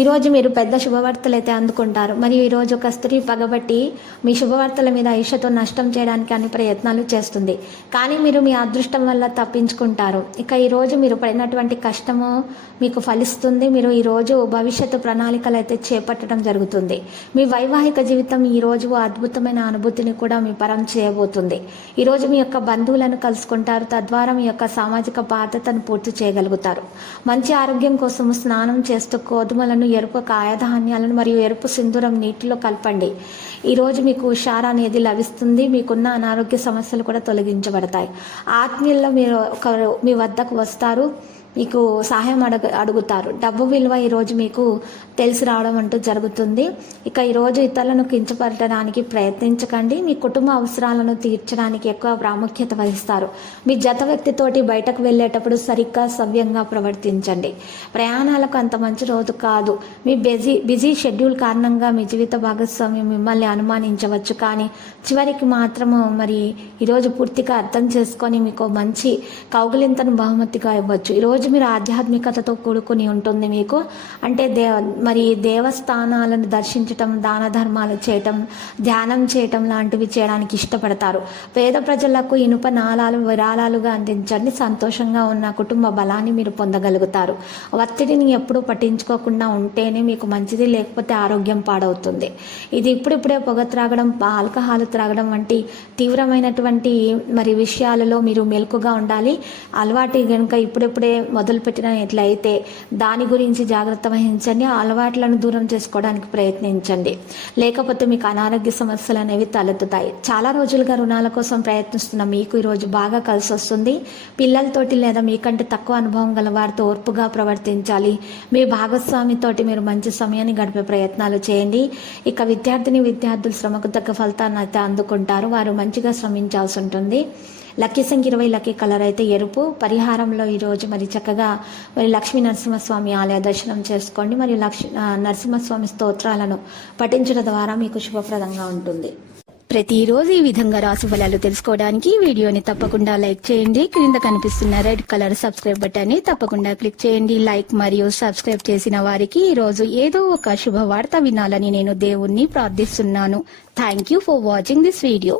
ఈరోజు మీరు పెద్ద శుభవార్తలు అయితే అందుకుంటారు. మరియు ఈరోజు ఒక స్త్రీ పగబట్టి మీ శుభవార్తల మీద ఐషతో నష్టం చేయడానికి అన్ని ప్రయత్నాలు చేస్తుంది. కానీ మీరు మీ అదృష్టం వల్ల తప్పించుకుంటారు. ఇక ఈరోజు మీరు పడినటువంటి కష్టము మీకు ఫలిస్తుంది. మీరు ఈరోజు భవిష్యత్తు ప్రణాళికలు అయితే చేపట్టడం జరుగుతుంది. మీ వైవాహిక జీవితం ఈరోజు అద్భుతమైన అనుభూతిని కూడా మీ పరం చేయబోతుంది. ఈరోజు మీ యొక్క బంధువులను కలుసుకుంటారు. తద్వారా మీ యొక్క సామాజిక బాధ్యతను పూర్తి చేయగలుగుతారు. మంచి ఆరోగ్యం కోసం స్నానం చేస్తూ గోధుమలను ఎరుపు కాయధాన్యాలను మరియు ఎరుపు సింధూరం నీటిలో కలపండి. ఈరోజు మీకు హుషారు అనేది లభిస్తుంది. మీకున్న అనారోగ్య సమస్యలు కూడా తొలగించబడతాయి. ఆత్మీయుల్లో మీరు ఒకరు మీ వద్దకు వస్తారు. మీకు సహాయం అడుగు అడుగుతారు. డబ్బు విలువ ఈరోజు మీకు తెలిసి రావడం అంటూ జరుగుతుంది. ఇక ఈరోజు ఇతరులను కించపరచడానికి ప్రయత్నించకండి. మీ కుటుంబ అవసరాలను తీర్చడానికి ఎక్కువ ప్రాముఖ్యత వహిస్తారు. మీ జత వ్యక్తితోటి బయటకు వెళ్ళేటప్పుడు సరిగ్గా సవ్యంగా ప్రవర్తించండి. ప్రయాణాలకు అంత మంచి రోజు కాదు. మీ బిజీ బిజీ షెడ్యూల్ కారణంగా మీ జీవిత భాగస్వామ్యం మిమ్మల్ని అనుమానించవచ్చు. కానీ చివరికి మాత్రము మరి ఈరోజు పూర్తిగా అర్థం చేసుకొని మీకు మంచి కౌగులింతను బహుమతిగా ఇవ్వచ్చు. ఈరోజు మీరు ఆధ్యాత్మికతతో కూడుకుని ఉంటుంది మీకు. అంటే దే మరి దేవస్థానాలను దర్శించటం దాన ధర్మాలు చేయటం ధ్యానం చేయటం లాంటివి చేయడానికి ఇష్టపడతారు. పేద ప్రజలకు ఇనుప నాళాలు విరాళాలుగా అందించండి. సంతోషంగా ఉన్న కుటుంబ బలాన్ని మీరు పొందగలుగుతారు. ఒత్తిడిని ఎప్పుడూ పట్టించుకోకుండా ఉంటేనే మీకు మంచిది లేకపోతే ఆరోగ్యం పాడవుతుంది. ఇది ఇప్పుడిప్పుడే పొగ త్రాగడం ఆల్కహాల్ త్రాగడం వంటి తీవ్రమైనటువంటి మరి విషయాలలో మీరు మెలకుగా ఉండాలి. అలవాటు కనుక ఇప్పుడిప్పుడే మొదలుపెట్టినట్లయితే దాని గురించి జాగ్రత్త వహించండి అలవాట్లను దూరం చేసుకోవడానికి ప్రయత్నించండి. లేకపోతే మీకు అనారోగ్య సమస్యలు అనేవి తలెత్తుతాయి. చాలా రోజులుగా రుణాల కోసం ప్రయత్నిస్తున్న మీకు ఈరోజు బాగా కలిసి వస్తుంది. పిల్లలతోటి లేదా మీకంటే తక్కువ అనుభవం గల వారితో ఓర్పుగా ప్రవర్తించాలి. మీ భాగస్వామితోటి మీరు మంచి సమయాన్ని గడిపే ప్రయత్నాలు చేయండి. ఇక విద్యార్థిని విద్యార్థులు శ్రమకు తగ్గ ఫలితాన్ని అయితే అందుకుంటారు. వారు మంచిగా శ్రమించాల్సి ఉంటుంది. లక్కీ సంఖ్య ఇరవై లక్కీ కలర్ అయితే ఎరుపు. పరిహారంలో ఈరోజు మరి చక్కగా మరి లక్ష్మీ నరసింహస్వామి ఆలయ దర్శనం చేసుకోండి. మరియు లక్ష్మీ నరసింహస్వామి స్తోత్రాలను పఠించడం ద్వారా మీకు శుభప్రదంగా ఉంటుంది. ప్రతిరోజు ఈ విధంగా రాశి ఫలాలు తెలుసుకోవడానికి వీడియోని తప్పకుండా లైక్ చేయండి. క్రింద కనిపిస్తున్న రెడ్ కలర్ సబ్స్క్రైబ్ బటన్ని తప్పకుండా క్లిక్ చేయండి. లైక్ మరియు సబ్స్క్రైబ్ చేసిన వారికి ఈ రోజు ఏదో ఒక శుభవార్త వినాలని నేను దేవుణ్ణి ప్రార్థిస్తున్నాను. Thank you for watching this video